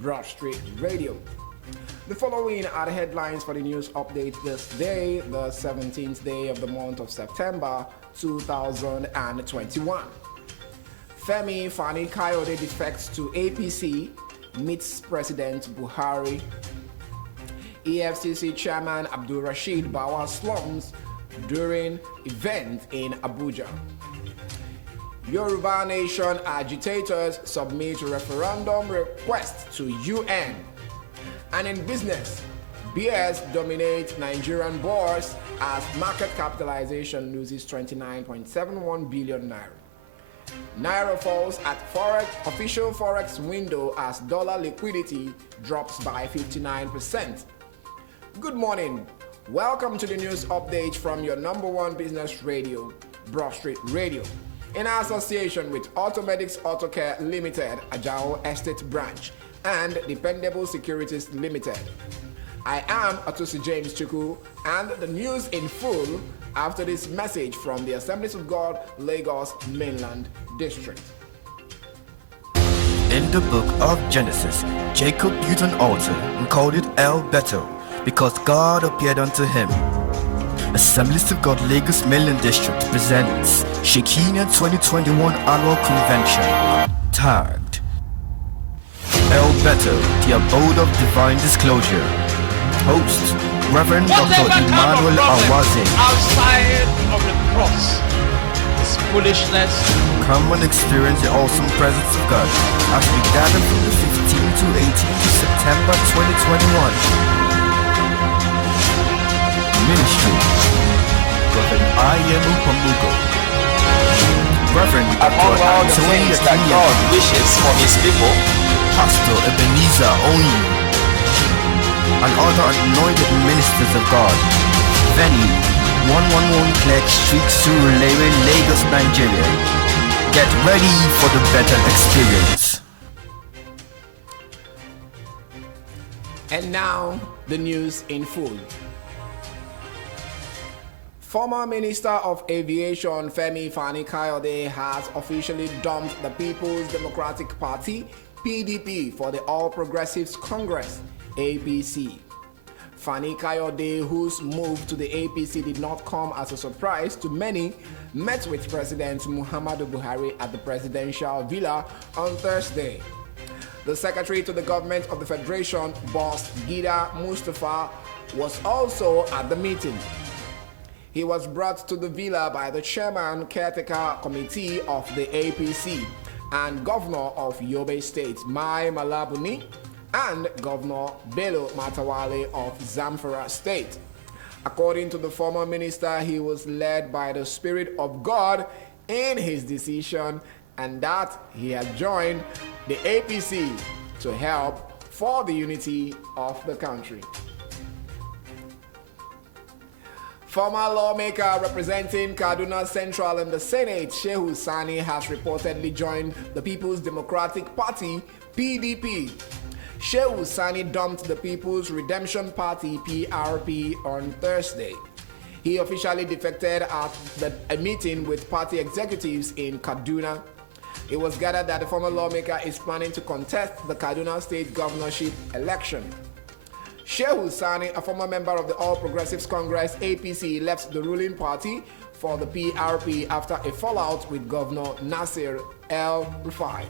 Broadstreet Radio. The following are the headlines for the news update this day, the 17th day of the month of September 2021. Femi Fani Kayode defects to APC, meets President Buhari. EFCC Chairman Abdul Rashid Bawa slums during event in Abuja. Yoruba Nation agitators submit referendum request to UN. And in business, BS dominate Nigerian bourse as market capitalization loses 29.71 billion naira. Naira falls at official forex window as dollar liquidity drops by 59%. Good morning. Welcome to the news update from your number one business radio, Broadstreet Radio, in association with Automedics Autocare Limited, Ajao Estate Branch, and Dependable Securities Limited. I am Atusi James Chuku, and the news in full after this message from the Assemblies of God, Lagos Mainland District. In the book of Genesis, Jacob built an altar and called it El Bethel, because God appeared unto him. Assemblies of God Lagos Mainland District presents Shekinah 2021 Annual Convention, tagged El Bethel, the abode of divine disclosure. Host, Reverend Dr. Emmanuel Awaze. Outside of the cross is foolishness. Come and experience the awesome presence of God as we gather from the 15th to 18th of September 2021. Ministry, Reverend I.M. Pamugo, Reverend Among Dr. all the things that God wishes for his people, Pastor Ebenezer Onyi, and other anointed ministers of God. Venue, 111 Clerk Street, Surulere, Lagos, Nigeria. Get ready for the better experience. And now, the news in full. Former Minister of Aviation Femi Fani Kayode has officially dumped the People's Democratic Party, PDP, for the All Progressives Congress, APC. Fani Kayode, whose move to the APC did not come as a surprise to many, met with President Muhammadu Buhari at the presidential villa on Thursday. The secretary to the government of the Federation, Boss Gida Mustafa, was also at the meeting. He was brought to the villa by the chairman caretaker committee of the APC and governor of Yobe State, Mai Malabuni, and Governor Bello Matawale of Zamfara State. According to the former minister, he was led by the Spirit of God in his decision, and that he had joined the APC to help for the unity of the country. Former lawmaker representing Kaduna Central in the Senate, Shehu Sani, has reportedly joined the People's Democratic Party, PDP. Shehu Sani dumped the People's Redemption Party, PRP, on Thursday. He officially defected at a meeting with party executives in Kaduna. It was gathered that the former lawmaker is planning to contest the Kaduna State governorship election. Shehu Sani, a former member of the All Progressives Congress, APC, left the ruling party for the PRP after a fallout with Governor Nasir El-Rufai.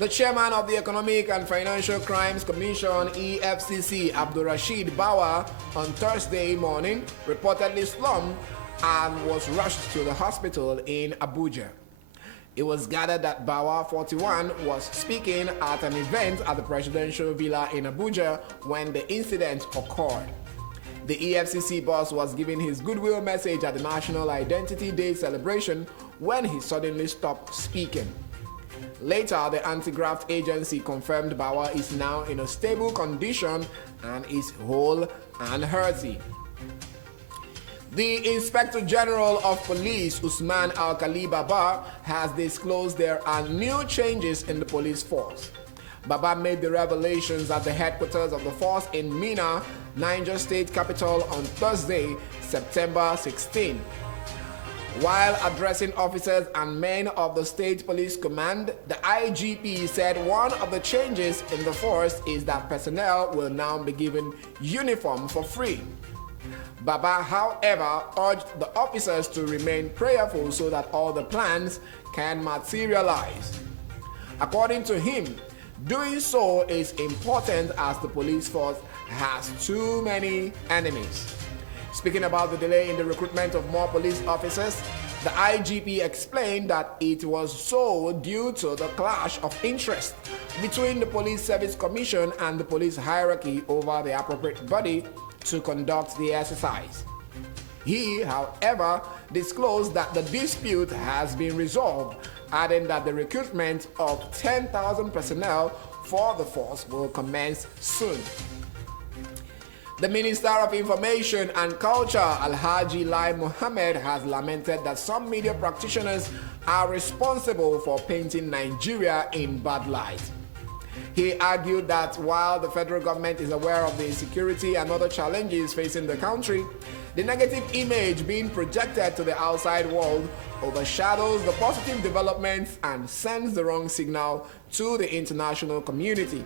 The chairman of the Economic and Financial Crimes Commission, EFCC, Abdul Rashid Bawa, on Thursday morning reportedly slumped and was rushed to the hospital in Abuja. It was gathered that Bawa, 41, was speaking at an event at the presidential villa in Abuja when the incident occurred. The EFCC boss was giving his goodwill message at the National Identity Day celebration when he suddenly stopped speaking. Later, the anti-graft agency confirmed Bawa is now in a stable condition and is whole and hearty. The Inspector General of Police, Usman Al-Khali Baba, has disclosed there are new changes in the police force. Baba made the revelations at the headquarters of the force in Minna, Niger State capital, on Thursday, September 16. While addressing officers and men of the State Police Command, the IGP said one of the changes in the force is that personnel will now be given uniform for free. Baba, however, urged the officers to remain prayerful so that all the plans can materialize. According to him, doing so is important as the police force has too many enemies. Speaking about the delay in the recruitment of more police officers, the IGP explained that it was so due to the clash of interest between the Police Service Commission and the police hierarchy over the appropriate body to conduct the exercise. He, however, disclosed that the dispute has been resolved, adding that the recruitment of 10,000 personnel for the force will commence soon. The Minister of Information and Culture, Alhaji Lai Mohammed, has lamented that some media practitioners are responsible for painting Nigeria in bad light. He argued that while the federal government is aware of the insecurity and other challenges facing the country, the negative image being projected to the outside world overshadows the positive developments and sends the wrong signal to the international community.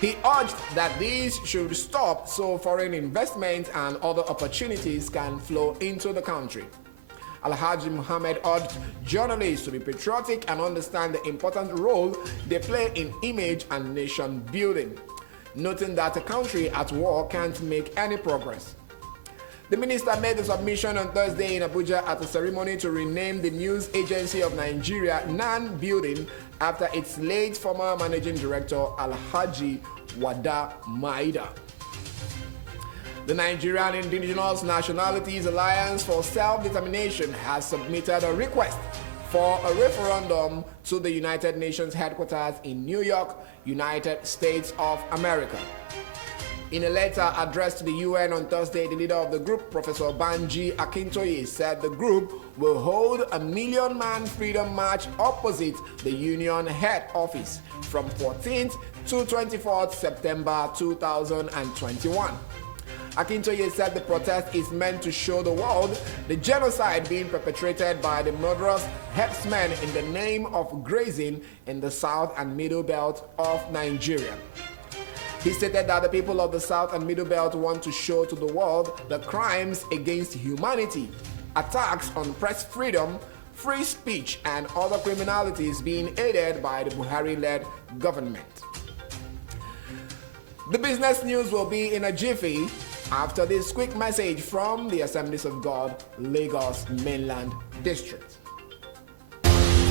He urged that these should stop so foreign investment and other opportunities can flow into the country. Alhaji Muhammad urged journalists to be patriotic and understand the important role they play in image and nation building, noting that a country at war can't make any progress. The minister made the submission on Thursday in Abuja at a ceremony to rename the News Agency of Nigeria NAN building after its late former managing director Alhaji Wada Maida. The Nigerian Indigenous Nationalities Alliance for Self-Determination has submitted a request for a referendum to the United Nations headquarters in New York, United States of America. In a letter addressed to the UN on Thursday, the leader of the group, Professor Banji Akintoye, said the group will hold a million-man freedom march opposite the union head office from 14th to 24th September 2021. Akintoye said the protest is meant to show the world the genocide being perpetrated by the murderous herdsmen in the name of grazing in the south and middle belt of Nigeria. He stated that the people of the South and Middle Belt want to show to the world the crimes against humanity, attacks on press freedom, free speech, and other criminalities being aided by the Buhari-led government. The business news will be in a jiffy after this quick message from the Assemblies of God, Lagos Mainland District.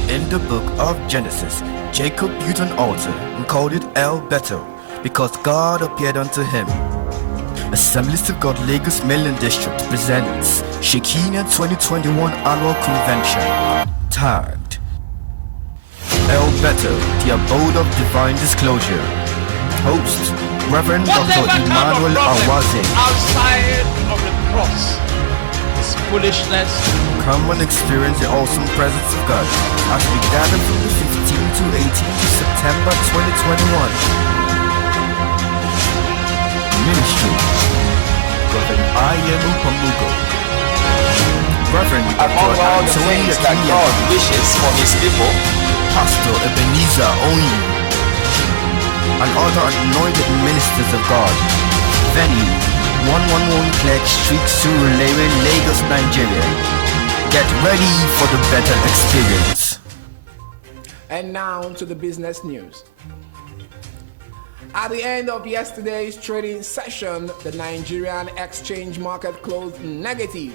In the book of Genesis, Jacob built an altar and called it El Bethel, because God appeared unto him. Assemblies of God Lagos Mainland District presents Shekinah 2021 Annual Convention, tagged El Bethel, the Abode of Divine Disclosure. Host, Reverend Dr. Emmanuel Awaze. Outside of the cross is foolishness. Come and experience the awesome presence of God as we gather from the 15th to 18th of September 2021. Ministry, Reverend Ayemu Pamugo, Reverend Dr. Anthony that God wishes for his people, Pastor Ebenezer Onyi, and other anointed ministers of God. Venue, 111 Clegg Street, Surulere, Lagos, Nigeria. Get ready for the better experience. And now to the business news. At the end of yesterday's trading session, the Nigerian exchange market closed negative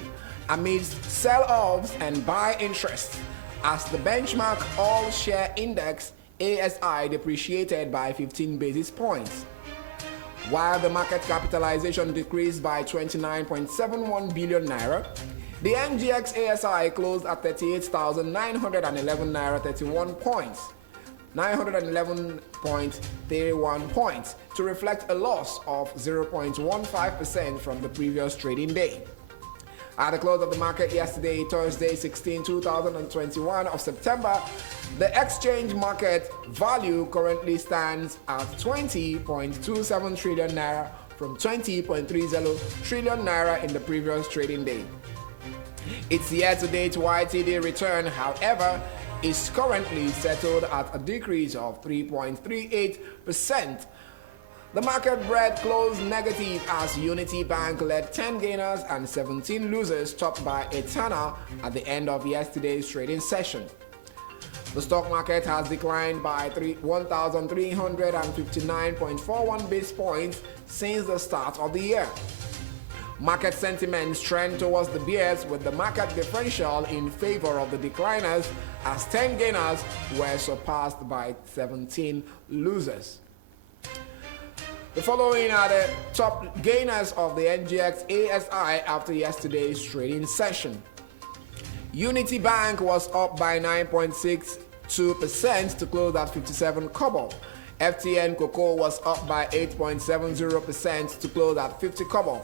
amidst sell-offs and buy interest as the benchmark all-share index ASI depreciated by 15 basis points. While the market capitalization decreased by 29.71 billion naira, the NGX ASI closed at 38,911 naira 31 points. 911.31 points to reflect a loss of 0.15% from the previous trading day. At the close of the market yesterday, Thursday, 16, 2021 of September, the exchange market value currently stands at 20.27 trillion naira from 20.30 trillion naira in the previous trading day. Its year-to-date YTD return, however, is currently settled at a decrease of 3.38%. The market bread closed negative as Unity Bank led 10 gainers and 17 losers, topped by Etana at the end of yesterday's trading session. The stock market has declined by 1,359.41 base points since the start of the year. Market sentiments trend towards the bears, with the market differential in favor of the decliners as 10 gainers were surpassed by 17 losers. The following are the top gainers of the NGX ASI after yesterday's trading session. Unity Bank was up by 9.62% to close at 57 kobo. FTN Cocoa was up by 8.70% to close at 50 kobo.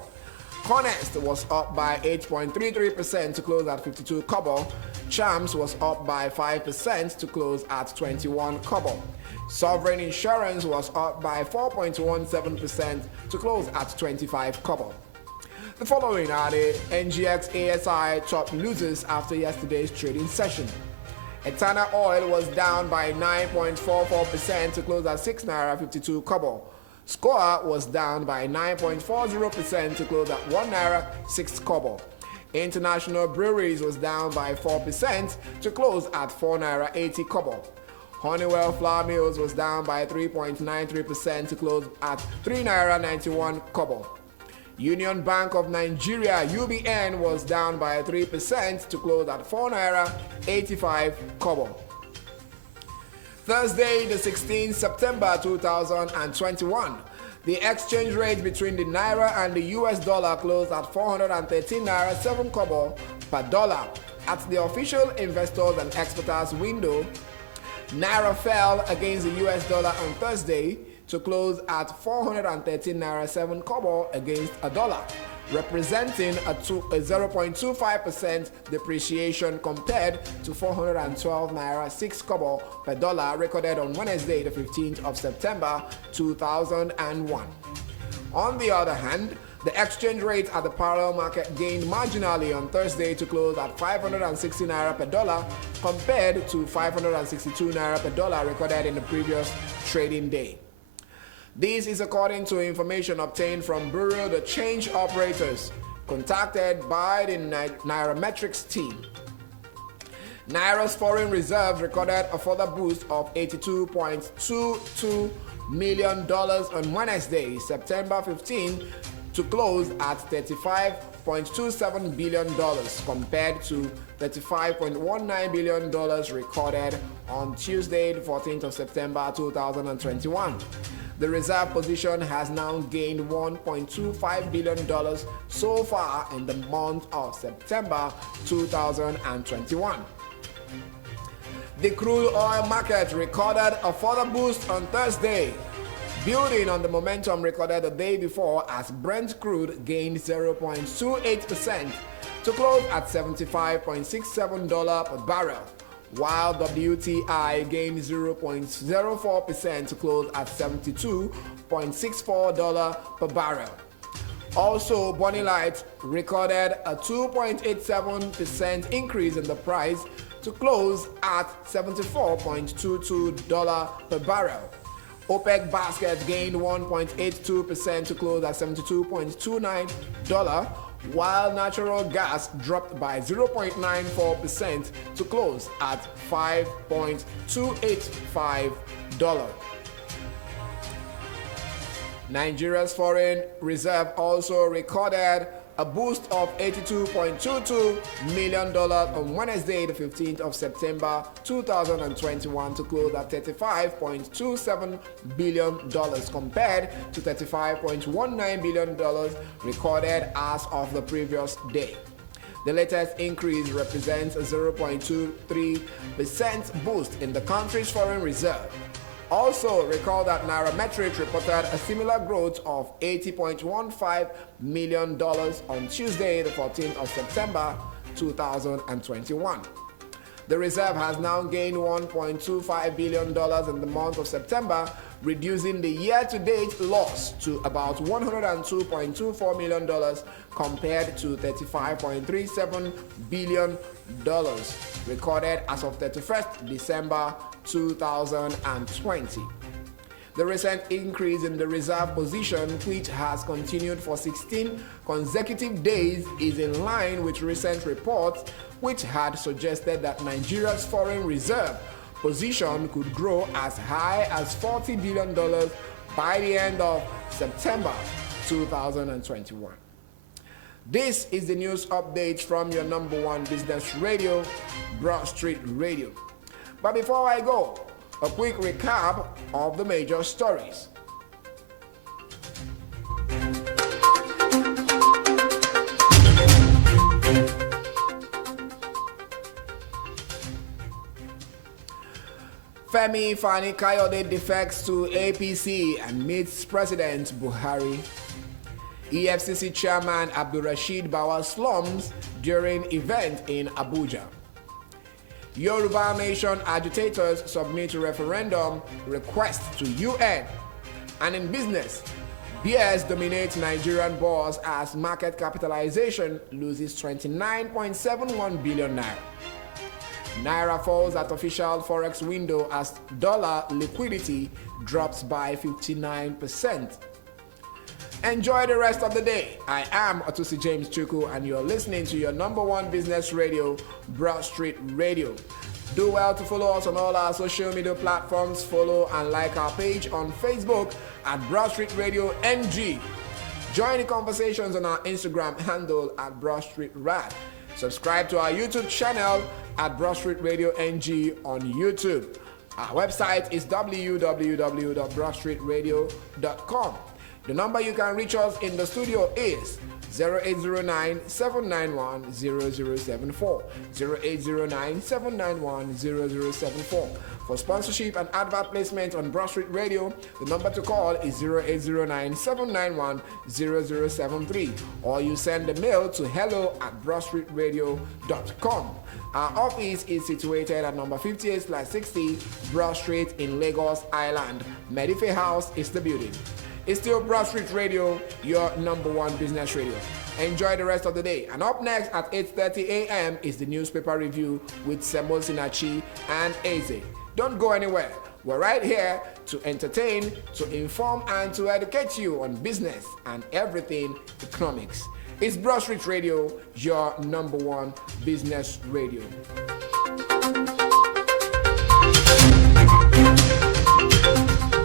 Honest was up by 8.33% to close at 52 kobo. Chams was up by 5% to close at 21 kobo. Sovereign Insurance was up by 4.17% to close at 25 kobo. The following are the NGX ASI top losers after yesterday's trading session. Etana Oil was down by 9.44% to close at 6 naira 52 kobo. Score was down by 9.40% to close at 1 naira 6 kobo. International Breweries was down by 4% to close at 4 naira 80 kobo. Honeywell Flour Mills was down by 3.93% to close at 3 naira 91 kobo. Union Bank of Nigeria UBN was down by 3% to close at 4 naira 85 kobo. Thursday, the 16th September 2021, the exchange rate between the naira and the US dollar closed at 413 naira 7 kobo per dollar. At the official investors and exporters window, naira fell against the US dollar on Thursday to close at 413 naira 7 kobo against a dollar, representing a 0.25% depreciation compared to 412 naira 6 kobo per dollar recorded on Wednesday, the 15th of September 2001. On the other hand, the exchange rate at the parallel market gained marginally on Thursday to close at 560 naira per dollar compared to 562 naira per dollar recorded in the previous trading day. This is according to information obtained from Bureau de Change Operators, contacted by the Nairametrics team. Naira's foreign reserves recorded a further boost of $82.22 million on Wednesday, September 15, to close at $35.27 billion compared to $35.19 billion recorded on Tuesday, the 14th of September 2021. The reserve position has now gained $1.25 billion so far in the month of September 2021. The crude oil market recorded a further boost on Thursday, building on the momentum recorded the day before as Brent crude gained 0.28% to close at $75.67 per barrel, while WTI gained 0.04% to close at $72.64 per barrel. Also, Bonny Light recorded a 2.87% increase in the price to close at $74.22 per barrel. OPEC basket gained 1.82% to close at $72.29, while natural gas dropped by 0.94% to close at $5.285. Nigeria's foreign reserve also recorded a boost of $82.22 million on Wednesday, the 15th of September 2021 to close at $35.27 billion compared to $35.19 billion recorded as of the previous day. The latest increase represents a 0.23% boost in the country's foreign reserve. Also, recall that Nairametrics reported a similar growth of $80.15 million on Tuesday, the 14th of September 2021. The reserve has now gained $1.25 billion in the month of September, reducing the year-to-date loss to about $102.24 million compared to $35.37 billion recorded as of 31st December 2020. The recent increase in the reserve position, which has continued for 16 consecutive days, is in line with recent reports which had suggested that Nigeria's foreign reserve position could grow as high as $40 billion by the end of September 2021. This is the news update from your number one business radio, Broadstreet Radio. But before I go, a quick recap of the major stories. Femi Fani-Kayode defects to APC and meets President Buhari. EFCC Chairman Abdulrasheed Bawa slums during event in Abuja. Yoruba Nation agitators submit referendum request to UN. And in business, beers dominate Nigerian bourse as market capitalization loses 29.71 billion naira. Naira falls at official forex window as dollar liquidity drops by 59%. Enjoy the rest of the day. I am Otusi James Chuku and you're listening to your number one business radio, Broadstreet Radio. Do well to follow us on all our social media platforms. Follow and like our page on Facebook at Broadstreet Radio NG. Join the conversations on our Instagram handle at Broadstreet Rad. Subscribe to our YouTube channel at Broadstreet Radio NG on YouTube. Our website is www.broadstreetradio.com. The number you can reach us in the studio is 0809-791-0074, 0809-791-0074. For sponsorship and advert placement on Broadstreet Radio, the number to call is 0809-791-0073, or you send the mail to hello@broadstreetradio.com. Our office is situated at number 58/60 Broad Street in Lagos Island. Medife House is the building. It's still Broadstreet Radio, your number one business radio. Enjoy the rest of the day. And up next at 8:30 a.m. is the newspaper review with Semo Sinachi and Eze. Don't go anywhere. We're right here to entertain, to inform, and to educate you on business and everything economics. It's Broadstreet Radio, your number one business radio.